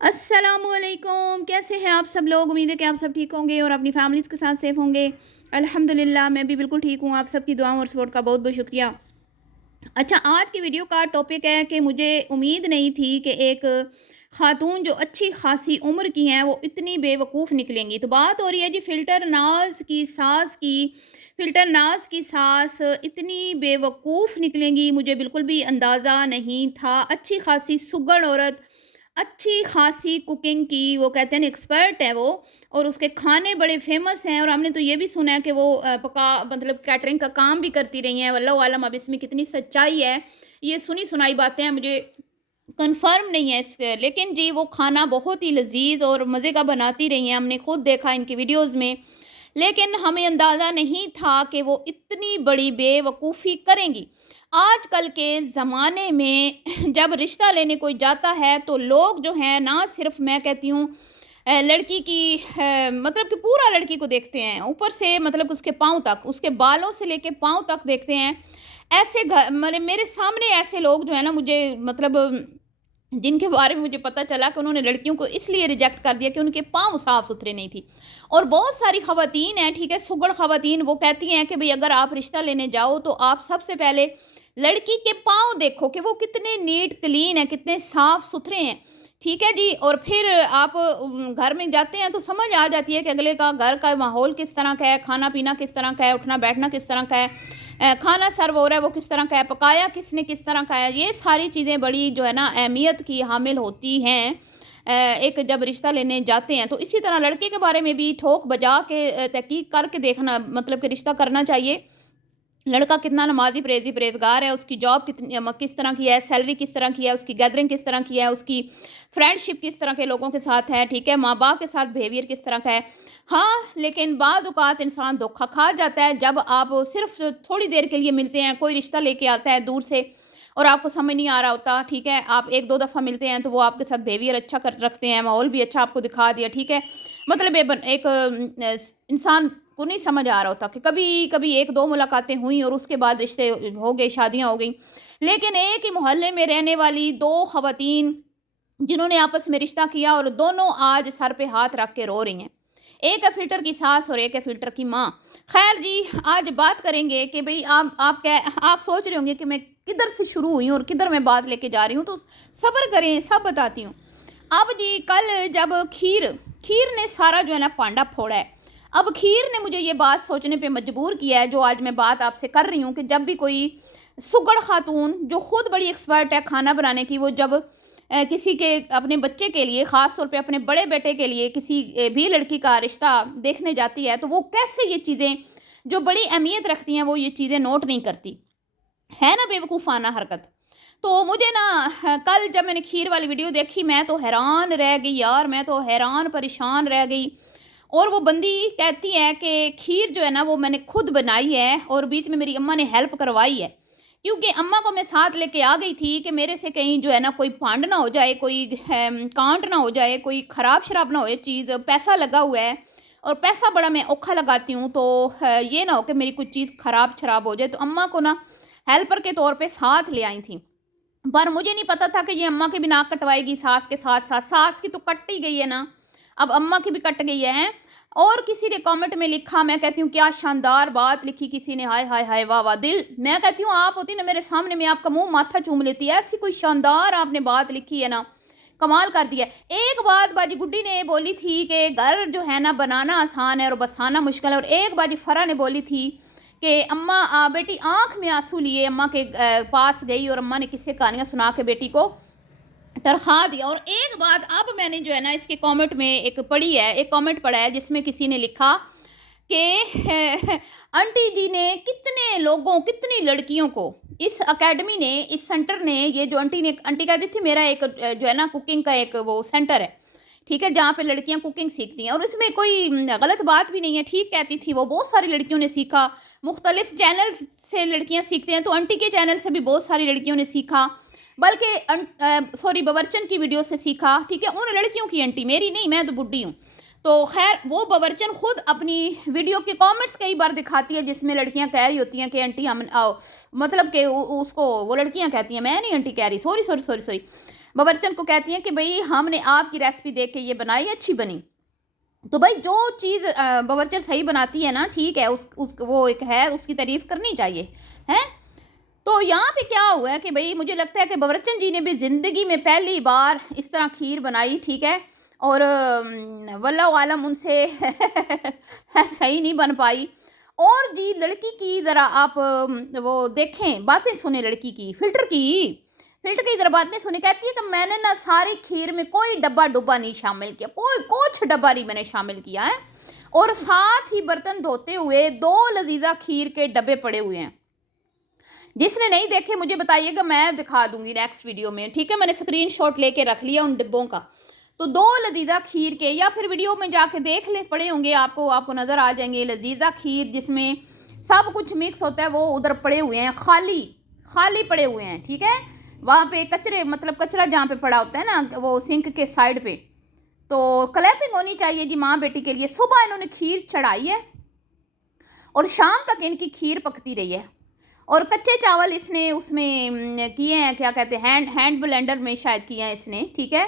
अस्सलामुअलैकुम, कैसे हैं आप सब लोग। उम्मीद है कि आप सब ठीक होंगे और अपनी फैमिलीज़ के साथ सेफ़ होंगे। अल्हम्दुलिल्लाह मैं भी बिल्कुल ठीक हूँ। आप सबकी दुआओं और सपोर्ट का बहुत बहुत शुक्रिया। अच्छा, आज की वीडियो का टॉपिक है कि मुझे उम्मीद नहीं थी कि एक ख़ातून जो अच्छी ख़ासी उम्र की हैं वो इतनी बेवकूफ़ निकलेंगी। तो बात हो रही है जी फ़िल्टर नाज़ की सास इतनी बेवकूफ़ निकलेंगी, मुझे बिल्कुल भी अंदाज़ा नहीं था। अच्छी ख़ासी सुघड़ औरत, अच्छी खासी कुकिंग की, वो कहते हैं ना एक्सपर्ट है वो, और उसके खाने बड़े फेमस हैं। और हमने तो ये भी सुना है कि वो पका मतलब कैटरिंग का काम भी करती रही हैं। वल्लाहु आलम अब इसमें कितनी सच्चाई है, ये सुनी सुनाई बातें हैं, मुझे कंफर्म नहीं है इसके। लेकिन जी वो खाना बहुत ही लजीज और मज़े का बनाती रही हैं, हमने खुद देखा इनकी वीडियोस में। लेकिन हमें अंदाज़ा नहीं था कि वो इतनी बड़ी बेवकूफ़ी करेंगी। आजकल के ज़माने में जब रिश्ता लेने कोई जाता है तो लोग जो हैं ना, सिर्फ मैं कहती हूँ लड़की की मतलब कि पूरा लड़की को देखते हैं, ऊपर से मतलब उसके पाँव तक, उसके बालों से लेके पाँव तक देखते हैं। ऐसे घर मैंने मेरे सामने ऐसे लोग जो है ना, मुझे मतलब जिनके बारे में मुझे पता चला कि उन्होंने लड़कियों को इसलिए रिजेक्ट कर दिया कि उनके पाँव साफ सुथरे नहीं थी। और बहुत सारी ख़वातीन हैं, ठीक है, सुघड़ ख़वातीन, वो कहती हैं कि भाई अगर आप रिश्ता लेने जाओ तो आप सबसे पहले लड़की के पाँव देखो कि वो कितने नीट क्लीन है, कितने साफ सुथरे हैं, ठीक है जी। और फिर आप घर में जाते हैं तो समझ आ जाती है कि अगले का घर का माहौल किस तरह का है, खाना पीना किस तरह का है, उठना बैठना किस तरह का है, खाना सर्व हो रहा है वो किस तरह का है, पकाया किसने किस तरह का है। ये सारी चीज़ें बड़ी जो है ना अहमियत की हामिल होती हैं एक जब रिश्ता लेने जाते हैं। तो इसी तरह लड़के के बारे में भी ठोक बजा के तहकीक करके देखना, मतलब कि रिश्ता करना चाहिए। लड़का कितना नमाज़ी परहेज़गार है, उसकी जॉब कितनी किस तरह की है, सैलरी किस तरह की है, उसकी गैदरिंग किस तरह की है, उसकी फ्रेंडशिप किस तरह के लोगों के साथ है, ठीक है, माँ-बाप के साथ बिहेवियर किस तरह का है। हाँ, लेकिन बाज़ औक़ात इंसान धोखा खा जाता है जब आप सिर्फ़ थोड़ी देर के लिए मिलते हैं, कोई रिश्ता लेके आता है दूर से और आपको समझ नहीं आ रहा होता, ठीक है, आप 1-2 दफ़ा मिलते हैं तो वो आपके साथ बिहेवियर अच्छा कर रखते हैं, माहौल भी अच्छा आपको दिखा दिया, ठीक है। मतलब एक इंसान को नहीं समझ आ रहा होता कि कभी-कभी 1-2 मुलाकातें हुई और उसके बाद रिश्ते हो गए, शादियाँ हो गई। लेकिन एक ही मोहल्ले में रहने वाली 2 ख़वातीन जिन्होंने आपस में रिश्ता किया और दोनों आज सर पे हाथ रख के रो रही हैं। एक है फ़िल्टर की सास और एक है फ़िल्टर की माँ। ख़ैर जी, आज बात करेंगे कि भई आप सोच रहे होंगे कि मैं किधर से शुरू हुई हूँ और किधर मैं बात लेके जा रही हूँ, तो सब्र करें, सब बताती हूँ। अब जी कल जब खीर ने सारा जो है ना पांडा फोड़ा है। अब खीर ने मुझे ये बात सोचने पे मजबूर किया है, जो आज मैं बात आपसे कर रही हूँ, कि जब भी कोई सुघड़ खातून जो खुद बड़ी एक्सपर्ट है खाना बनाने की, वो जब किसी के अपने बच्चे के लिए, ख़ास तौर पे अपने बड़े बेटे के लिए किसी भी लड़की का रिश्ता देखने जाती है, तो वो कैसे ये चीज़ें जो बड़ी अहमियत रखती हैं वो ये चीज़ें नोट नहीं करती। है ना बेवकूफ़ाना हरकत। तो मुझे ना कल जब मैंने खीर वाली वीडियो देखी, मैं तो हैरान रह गई यार, मैं तो हैरान परेशान रह गई। और वो बंदी कहती है कि खीर जो है ना वो मैंने खुद बनाई है और बीच में मेरी अम्मा ने हेल्प करवाई है। क्योंकि अम्मा को मैं साथ लेके आ गई थी कि मेरे से कहीं जो है ना कोई पांड ना हो जाए, कोई कांट ना हो जाए, कोई ख़राब शराब ना हो जाए चीज़, पैसा लगा हुआ है और पैसा बड़ा मैं औखा लगाती हूँ, तो ये ना हो कि मेरी कोई चीज़ ख़राब शराब हो जाए। तो अम्मा को ना हेल्पर के तौर पे साथ ले आई थी। पर मुझे नहीं पता था कि ये अम्मा की भी नाक कटवाएगी सास के साथ-साथ। सास की तो कट ही गई है ना, अब अम्मा की भी कट गई है। और किसी ने कमेंट में लिखा, मैं कहती हूँ क्या शानदार बात लिखी किसी ने, हाय, हाय, हाय, वाह, वाह! दिल, मैं कहती हूँ आप होती ना मेरे सामने, मैं आपका मुँह माथा चूम लेती। ऐसी कोई शानदार आपने बात लिखी है ना, कमाल कर दिया। एक बात बाजी गुड्डी ने बोली थी कि घर जो है ना बनाना आसान है और बसाना मुश्किल है, और एक बाजी फरा ने बोली थी कि अम्मा बेटी आँख में आँसू लिए अम्मा के पास गई और अम्मा ने किस्से कहानियाँ सुना के बेटी को तरखा दिया। और एक बात अब मैंने जो है ना इसके कमेंट में एक कमेंट पढ़ा है जिसमें किसी ने लिखा कि आंटी जी ने कितने लोगों, कितनी लड़कियों को इस एकेडमी ने, इस सेंटर ने, ये जो आंटी कहती थी मेरा एक जो है ना कुकिंग का एक वो सेंटर है, ठीक है, जहाँ पे लड़कियां कुकिंग सीखती हैं और इसमें कोई गलत बात भी नहीं है, ठीक कहती थी वो। बहुत सारी लड़कियों ने सीखा, मुख्तलिफ चैनल से लड़कियां सीखती हैं, तो आंटी के चैनल से भी बहुत सारी लड़कियों ने सीखा, बल्कि सॉरी बवर्चन की वीडियो से सीखा, ठीक है, उन लड़कियों की आंटी, मेरी नहीं, मैं तो बुड्ढी हूँ। तो खैर वो बवर्चन खुद अपनी वीडियो के कमेंट्स कई बार दिखाती है जिसमें लड़कियां कह रही होती हैं कि आंटी हम आओ, मतलब कि उसको वो लड़कियां कहती हैं, मैं नहीं आंटी कह रही, सॉरी सॉरी सॉरी सॉरी। बावर्चन को कहती हैं कि भाई हमने आपकी रेसिपी देख के ये बनाई, अच्छी बनी। तो भाई जो चीज़ बावर्चन सही बनाती है ना, ठीक है, उस वो एक है, उसकी तारीफ़ करनी चाहिए, हैं। तो यहाँ पे क्या हुआ है कि भाई मुझे लगता है कि बावर्चन जी ने भी ज़िंदगी में पहली बार इस तरह खीर बनाई, ठीक है, और वल्लाहु आलम उनसे सही नहीं बन पाई। और जी लड़की की ज़रा आप वो देखें, बातें सुने लड़की की, फ़िल्टर की ज़रा बातें सुने। कहती है कि मैंने ना सारी खीर में कोई डब्बा डुब्बा नहीं शामिल किया, कोई कुछ डब्बा नहीं मैंने शामिल किया है, और साथ ही बर्तन धोते हुए 2 लजीजा खीर के डब्बे पड़े हुए हैं। जिसने नहीं देखे मुझे बताइएगा, मैं दिखा दूंगी नेक्स्ट वीडियो में, ठीक है। मैंने स्क्रीनशॉट लेके रख लिया उन डिब्बों का। तो 2 लजीजा खीर के, या फिर वीडियो में जाके देख लें, पड़े होंगे आपको नज़र आ जाएंगे। लजीजा खीर जिसमें सब कुछ मिक्स होता है, वो उधर पड़े हुए हैं, खाली पड़े हुए हैं, ठीक है। वहाँ पे कचरे, मतलब कचरा जहाँ पे पड़ा होता है ना, वो सिंक के साइड पे। तो क्लैपिंग होनी चाहिए जी माँ बेटी के लिए। सुबह इन्होंने खीर चढ़ाई है और शाम तक इनकी खीर पकती रही है। और कच्चे चावल इसने उसमें किए हैं, क्या कहते हैं, हैंड ब्लेंडर में शायद किए हैं इसने, ठीक है।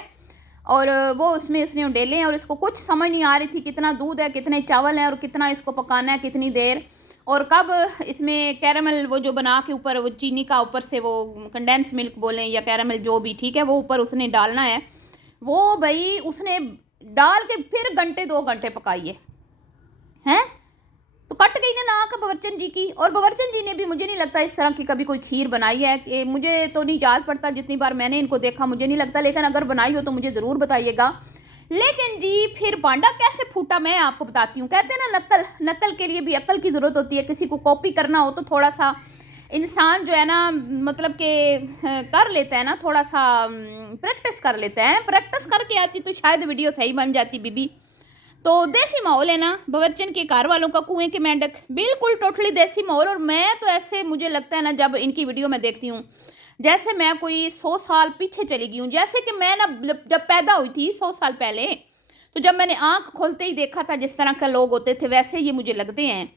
और वो उसमें उसने उंडेले हैं, और इसको कुछ समझ नहीं आ रही थी कितना दूध है, कितने चावल हैं, और कितना इसको पकाना है, कितनी देर, और कब इसमें कैरामल वो जो बना के ऊपर वो चीनी का ऊपर से वो कंडेंस मिल्क बोलें या कैरामल जो भी, ठीक है, वो ऊपर उसने डालना है। वो भाई उसने डाल के फिर घंटे 2 घंटे पकाई है। तो कट गई ना नाक बावर्चन जी की। और बावर्चन जी ने भी, मुझे नहीं लगता इस तरह की कभी कोई खीर बनाई है, कि मुझे तो नहीं याद पड़ता, जितनी बार मैंने इनको देखा मुझे नहीं लगता, लेकिन अगर बनाई हो तो मुझे ज़रूर बताइएगा। लेकिन जी फिर भांडा कैसे फूटा मैं आपको बताती हूँ। कहते हैं ना, नकल के लिए भी अक्ल की ज़रूरत होती है। किसी को कॉपी करना हो तो थोड़ा सा इंसान जो है ना, मतलब कि कर लेता है ना, थोड़ा सा प्रैक्टिस कर लेता है। प्रैक्टिस करके आती तो शायद वीडियो सही बन जाती बीबी। तो देसी माहौल है ना, बावर्चन के घर वालों का कुएं के मेंढक, बिल्कुल टोटली देसी माहौल। और मैं तो ऐसे, मुझे लगता है ना, जब इनकी वीडियो में देखती हूँ, जैसे मैं कोई 100 साल पीछे चली गई हूँ। जैसे कि मैं ना जब पैदा हुई थी 100 साल पहले, तो जब मैंने आंख खोलते ही देखा था जिस तरह के लोग होते थे, वैसे ये मुझे लगते हैं।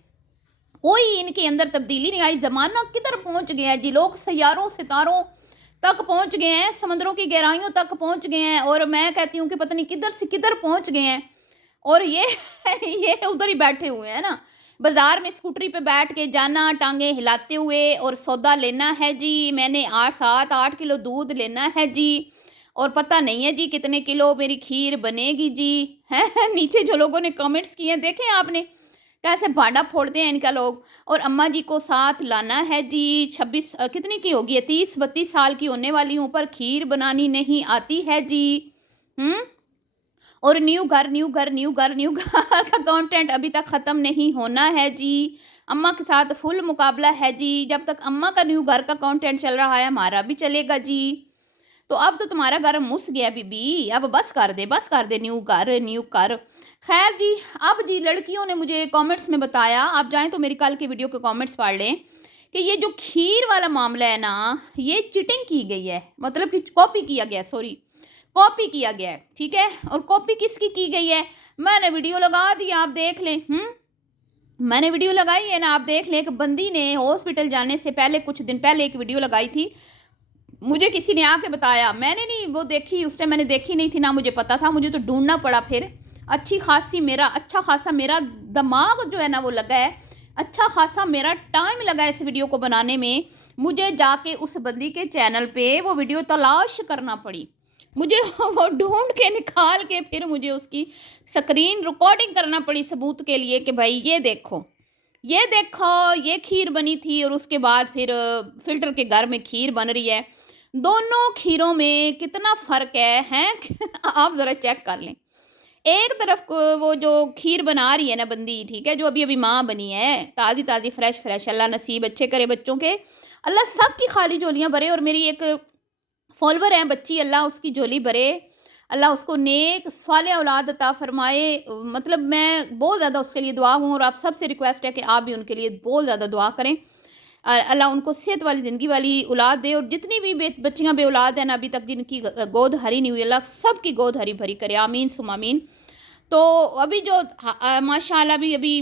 कोई इनके अंदर तब्दीली नहीं आई। ज़माना किधर पहुँच गया है जी, लोग सैयारों सितारों तक पहुँच गए हैं, समंदरों की गहराइयों तक पहुँच गए हैं, और मैं कहती हूँ कि पता नहीं किधर से किधर पहुँच गए हैं। और ये ये उधर ही बैठे हुए हैं ना, बाजार में स्कूटरी पे बैठ के जाना, टांगे हिलाते हुए, और सौदा लेना है जी, मैंने 8 किलो दूध लेना है जी, और पता नहीं है जी कितने किलो मेरी खीर बनेगी जी, हैं। नीचे जो लोगों ने कमेंट्स किए हैं देखें आपने, कैसे भांडा फोड़ते हैं इनका लोग। और अम्मा जी को साथ लाना है जी, 26 कितनी की होगी, 30-32 साल की होने वाली हूँ, पर खीर बनानी नहीं आती है जी। और न्यू घर का कंटेंट अभी तक ख़त्म नहीं होना है जी। अम्मा के साथ फुल मुकाबला है जी। जब तक अम्मा का न्यू घर का कंटेंट चल रहा है, हमारा भी चलेगा जी। तो अब तो तुम्हारा घर मुस गया बीबी, अब बस कर दे, न्यू घर। खैर जी, अब जी लड़कियों ने मुझे कमेंट्स में बताया, आप जाएं तो मेरी कल की वीडियो के कमेंट्स पढ़ लें, कि ये जो खीर वाला मामला है ना, ये चिटिंग की गई है, मतलब कि कॉपी किया गया, सॉरी, कॉपी किया गया है, ठीक है। और कॉपी किसकी की गई है, मैंने वीडियो लगा दी, आप देख लें। मैंने वीडियो लगाई है ना, आप देख लें। एक बंदी ने हॉस्पिटल जाने से पहले, कुछ दिन पहले एक वीडियो लगाई थी, मुझे किसी ने आके बताया, मैंने नहीं वो देखी, उस टाइम मैंने देखी नहीं थी ना, मुझे पता था, मुझे तो ढूंढना पड़ा फिर। अच्छा खासा मेरा दिमाग जो है ना वो लगा है, अच्छा खासा मेरा टाइम लगा है इस वीडियो को बनाने में। मुझे जाके उस बंदी के चैनल पे वो वीडियो तलाश करना पड़ी, मुझे वो ढूंढ के निकाल के फिर मुझे उसकी स्क्रीन रिकॉर्डिंग करना पड़ी सबूत के लिए, कि भाई ये देखो ये खीर बनी थी, और उसके बाद फिर फिल्टर के घर में खीर बन रही है। दोनों खीरों में कितना फ़र्क है आप ज़रा चेक कर लें। एक तरफ वो जो खीर बना रही है ना बंदी, ठीक है, जो अभी अभी माँ बनी है, ताज़ी ताज़ी फ्रेश, अल्लाह नसीब अच्छे करे बच्चों के, अल्लाह सबकी खाली झोलियाँ भरे। और मेरी एक फॉलोवर है बच्ची, अल्लाह उसकी झोली भरे, अल्लाह उसको नेक साले औलाद अता फरमाए। मतलब मैं बहुत ज़्यादा उसके लिए दुआ हूँ, और आप सबसे रिक्वेस्ट है कि आप भी उनके लिए बहुत ज़्यादा दुआ करें। अल्लाह उनको सेहत वाली ज़िंदगी वाली औलाद दे, और जितनी भी बच्चियाँ बे औलाद हैं ना अभी तक, जिनकी गोद हरी नहीं हुई, अल्लाह सबकी गोद हरी भरी करे, आमीन सुम आमीन। तो अभी जो माशाल्लाह अभी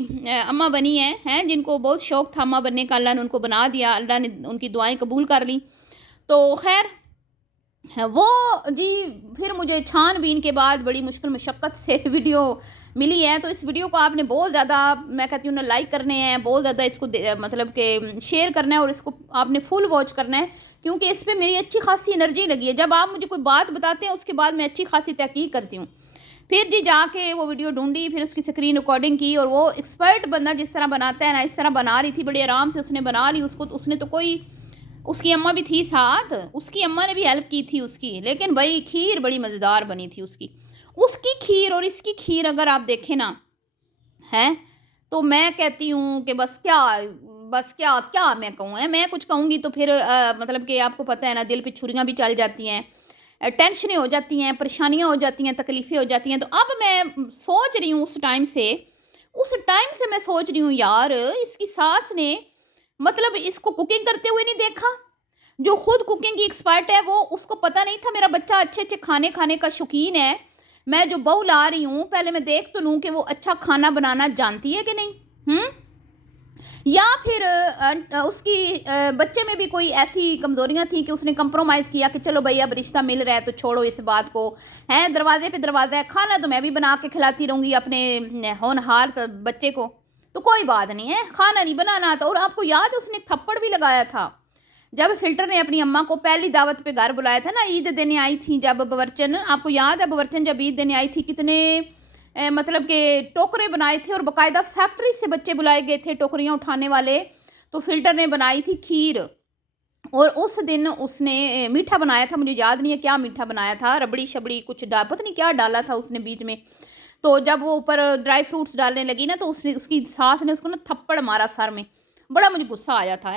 अम्मा बनी हैं, जिनको बहुत शौक़ था अम्मा बनने का, अल्लाह ने उनको बना दिया, अल्लाह ने उनकी दुआएं कबूल कर ली। तो खैर ہے وہ جی پھر مجھے چھان بین کے بعد بڑی مشکل مشقت سے ویڈیو ملی ہے، تو اس ویڈیو کو آپ نے بہت زیادہ، میں کہتی ہوں نا، لائک کرنے ہیں، بہت زیادہ اس کو مطلب کہ شیئر کرنا ہے، اور اس کو آپ نے فل واچ کرنا ہے، کیونکہ اس پہ میری اچھی خاصی انرجی لگی ہے۔ جب آپ مجھے کوئی بات بتاتے ہیں اس کے بعد میں اچھی خاصی تحقیق کرتی ہوں۔ پھر جی جا کے وہ ویڈیو ڈھونڈی، پھر اس کی اسکرین ریکارڈنگ کی، اور وہ ایکسپرٹ بندہ جس طرح بناتا ہے نا، اس طرح بنا رہی تھی، بڑے آرام سے اس نے بنا لی۔ اس کو اس نے تو کوئی، اس کی اماں بھی تھی ساتھ، اس کی اماں نے بھی ہیلپ کی تھی اس کی، لیکن بھائی کھیر بڑی مزیدار بنی تھی اس کی کھیر اور اس کی کھیر اگر آپ دیکھیں نا ہے، تو میں کہتی ہوں کہ بس کیا کیا میں کہوں ہے، میں کچھ کہوں گی تو پھر مطلب کہ آپ کو پتہ ہے نا، دل پہ چھریاں بھی چل جاتی ہیں، ٹینشنیں ہو جاتی ہیں، پریشانیاں ہو جاتی ہیں، تکلیفیں ہو جاتی ہیں۔ تو اب میں سوچ رہی ہوں اس ٹائم سے میں سوچ رہی ہوں یار، اس کی ساس نے مطلب اس کو کوکنگ کرتے ہوئے نہیں دیکھا، جو خود کوکنگ کی ایکسپرٹ ہے، وہ اس کو پتہ نہیں تھا میرا بچہ اچھے اچھے کھانے کھانے کا شوقین ہے، میں جو بہو لا رہی ہوں پہلے میں دیکھ تو لوں کہ وہ اچھا کھانا بنانا جانتی ہے کہ نہیں، یا پھر اس کی بچے میں بھی کوئی ایسی کمزوریاں تھیں کہ اس نے کمپرومائز کیا کہ چلو بھائی اب رشتہ مل رہا ہے تو چھوڑو اس بات کو، ہے دروازے پہ دروازہ ہے، کھانا تو میں بھی بنا کے کھلاتی رہوں گی اپنے ہونہار بچے کو، تو کوئی بات نہیں ہے، کھانا نہیں بنانا تو۔ اور آپ کو یاد ہے اس نے ایک تھپڑ بھی لگایا تھا جب فلٹر نے اپنی اماں کو پہلی دعوت پہ گھر بلایا تھا نا، عید دینے آئی تھیں جب باورچن، آپ کو یاد ہے باورچن جب عید دینے آئی تھی کتنے مطلب کہ ٹوکرے بنائے تھے، اور باقاعدہ فیکٹری سے بچے بلائے گئے تھے ٹوکریاں اٹھانے والے، تو فلٹر نے بنائی تھی کھیر، اور اس دن اس نے میٹھا بنایا تھا، مجھے یاد نہیں ہے کیا میٹھا بنایا تھا، ربڑی شبڑی کچھ پتہ نہیں کیا ڈالا تھا اس نے بیچ میں، تو جب وہ اوپر ڈرائی فروٹس ڈالنے لگی نا، تو اس کی ساس نے اس کو نا تھپڑ مارا سر میں، بڑا مجھے غصہ آیا تھا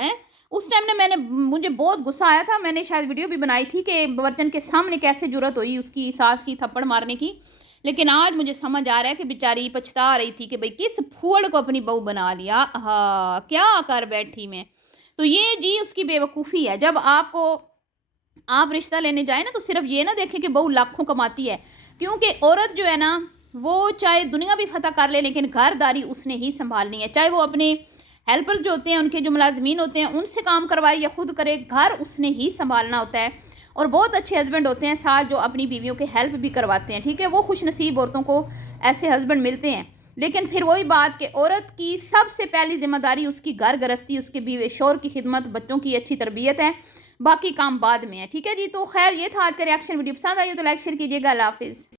اس ٹائم نے مجھے بہت غصہ آیا تھا، میں نے شاید ویڈیو بھی بنائی تھی کہ برتن کے سامنے کیسے جرت ہوئی اس کی ساس کی تھپڑ مارنے کی، لیکن آج مجھے سمجھ آ رہا ہے کہ بیچاری پچھتا رہی تھی کہ بھئی کس پھوڑ کو اپنی بہو بنا لیا، ہاں کیا کر بیٹھی میں۔ تو یہ جی اس کی بے وقوفی ہے، جب آپ رشتہ لینے جائیں نا، تو صرف یہ نہ دیکھیں کہ بہو لاکھوں کماتی ہے، کیونکہ عورت جو ہے نا، وہ چاہے دنیا بھی فتح کر لے لیکن گھرداری اس نے ہی سنبھالنی ہے، چاہے وہ اپنے ہیلپرز جو ہوتے ہیں، ان کے جو ملازمین ہوتے ہیں، ان سے کام کروائے یا خود کرے، گھر اس نے ہی سنبھالنا ہوتا ہے۔ اور بہت اچھے ہسبینڈ ہوتے ہیں ساتھ جو اپنی بیویوں کے ہیلپ بھی کرواتے ہیں، ٹھیک ہے، وہ خوش نصیب عورتوں کو ایسے ہسبینڈ ملتے ہیں، لیکن پھر وہی بات کہ عورت کی سب سے پہلی ذمہ داری اس کی گھر گرہستی، اس کے بیوی شوہر کی خدمت، بچوں کی اچھی تربیت ہے، باقی کام بعد میں ہے، ٹھیک ہے جی۔ تو خیر یہ تھا آج کا ریاکشن، ویڈیو پسند آئی ہو تو لائک شیئر کیجیے گا، اللہ حافظ۔